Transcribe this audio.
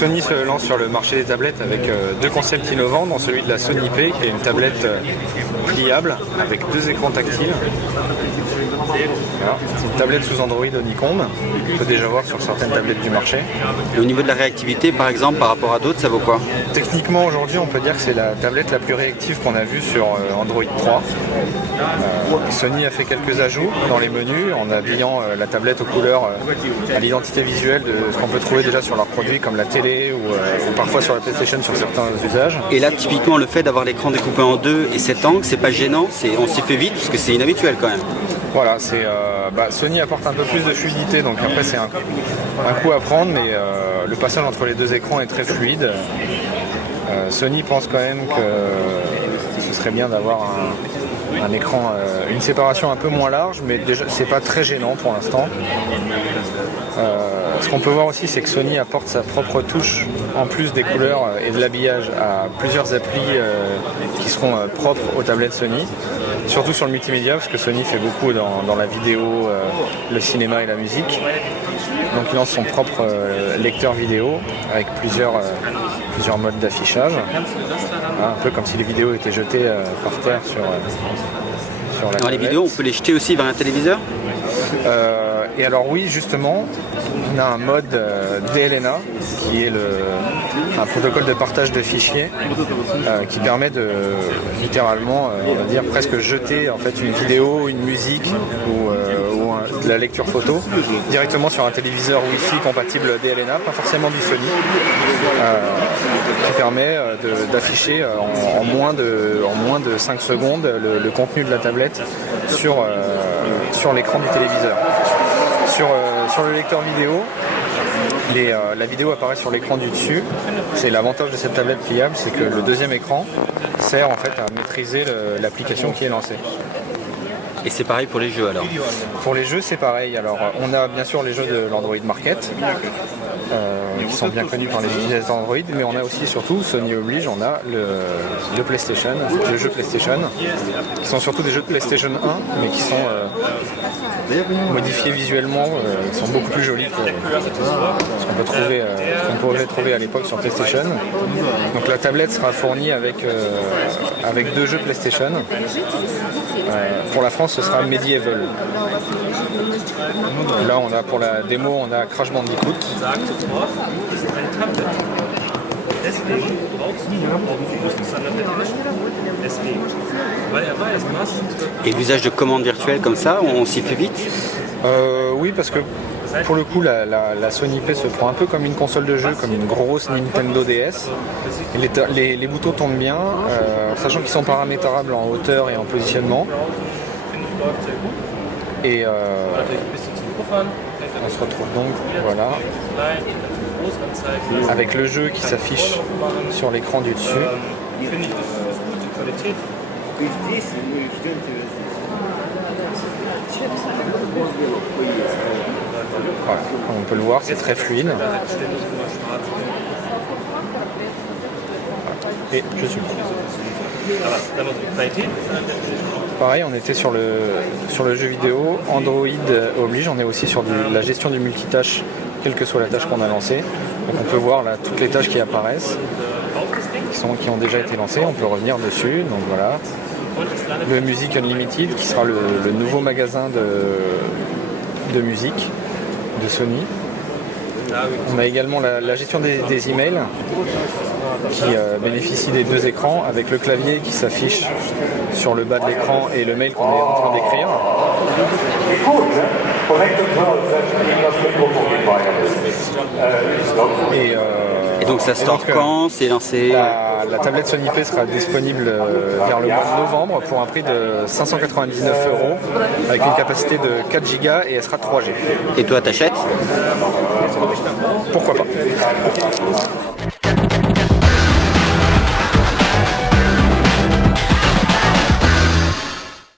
Sony se lance sur le marché des tablettes avec deux concepts innovants, dont celui de la Sony P, qui est une tablette pliable avec deux écrans tactiles. Voilà. C'est une tablette sous Android Honeycomb, on peut déjà voir sur certaines tablettes du marché. Et au niveau de la réactivité, par exemple, par rapport à d'autres, ça vaut quoi? Techniquement, aujourd'hui, on peut dire que c'est la tablette la plus réactive qu'on a vue sur Android 3. Sony a fait quelques ajouts dans les menus en habillant la tablette aux couleurs à l'identité visuelle de ce qu'on peut trouver déjà sur leurs produits comme la télé ou parfois sur la PlayStation sur certains usages. Et là, typiquement, le fait d'avoir l'écran découpé en deux et cet angle, c'est pas gênant, on s'y fait vite parce que c'est inhabituel quand même. Voilà, Sony apporte un peu plus de fluidité, donc après c'est un coup à prendre, mais le passage entre les deux écrans est très fluide. Sony pense quand même que ce serait bien d'avoir un écran, une séparation un peu moins large, mais déjà c'est pas très gênant pour l'instant. Ce qu'on peut voir aussi, c'est que Sony apporte sa propre touche en plus des couleurs et de l'habillage à plusieurs applis qui seront propres aux tablettes Sony, surtout sur le multimédia parce que Sony fait beaucoup dans la vidéo, le cinéma et la musique. Donc il lance son propre lecteur vidéo avec plusieurs modes d'affichage, un peu comme si les vidéos étaient jetées par terre sur la tablette. Les vidéos, on peut les jeter aussi vers un téléviseur? Et alors oui, justement, on a un mode DLNA qui est un protocole de partage de fichiers qui permet de littéralement, on va dire, presque jeter en fait une vidéo, une musique ou de la lecture photo directement sur un téléviseur Wi-Fi compatible DLNA, pas forcément du Sony, qui permet d'afficher en moins de 5 secondes le contenu de la tablette sur l'écran du téléviseur. Sur le lecteur vidéo, la vidéo apparaît sur l'écran du dessus. C'est l'avantage de cette tablette pliable, c'est que le deuxième écran sert en fait à maîtriser l'application qui est lancée. Et c'est pareil pour les jeux alors? Pour les jeux, c'est pareil. Alors, on a bien sûr les jeux de l'Android Market, qui sont bien connus par les utilisateurs Android, mais on a aussi, surtout, Sony oblige, on a le PlayStation, les jeux PlayStation, qui sont surtout des jeux de PlayStation 1, mais qui sont modifiés visuellement, qui sont beaucoup plus jolis que ce qu'on pouvait trouver à l'époque sur PlayStation. Donc la tablette sera fournie avec deux jeux PlayStation. Pour la France, ce sera Medieval. Là, on a pour la démo, on a Crash Bandicoot. Et l'usage de commandes virtuelles comme ça, on s'y fait vite? Oui, parce que pour le coup, la Sony P se prend un peu comme une console de jeu, comme une grosse Nintendo DS. Et les boutons tombent bien, sachant qu'ils sont paramétrables en hauteur et en positionnement. Et on se retrouve donc, voilà, avec le jeu qui s'affiche sur l'écran du dessus. Voilà, comme on peut le voir, c'est très fluide. Et je suis pareil, on était sur le jeu vidéo, Android oblige, on est aussi sur la gestion du multitâche, quelle que soit la tâche qu'on a lancée. Donc on peut voir là toutes les tâches qui apparaissent, qui ont déjà été lancées, on peut revenir dessus, donc voilà. Le Music Unlimited qui sera le nouveau magasin de musique de Sony. On a également la gestion des emails qui bénéficie des deux écrans avec le clavier qui s'affiche sur le bas de l'écran et le mail qu'on est en train d'écrire. Et donc ça sort quand? C'est lancé? La tablette Sony P sera disponible vers le mois de novembre pour un prix de 599 € avec une capacité de 4 Go et elle sera 3G. Et toi t'achètes? Pourquoi pas?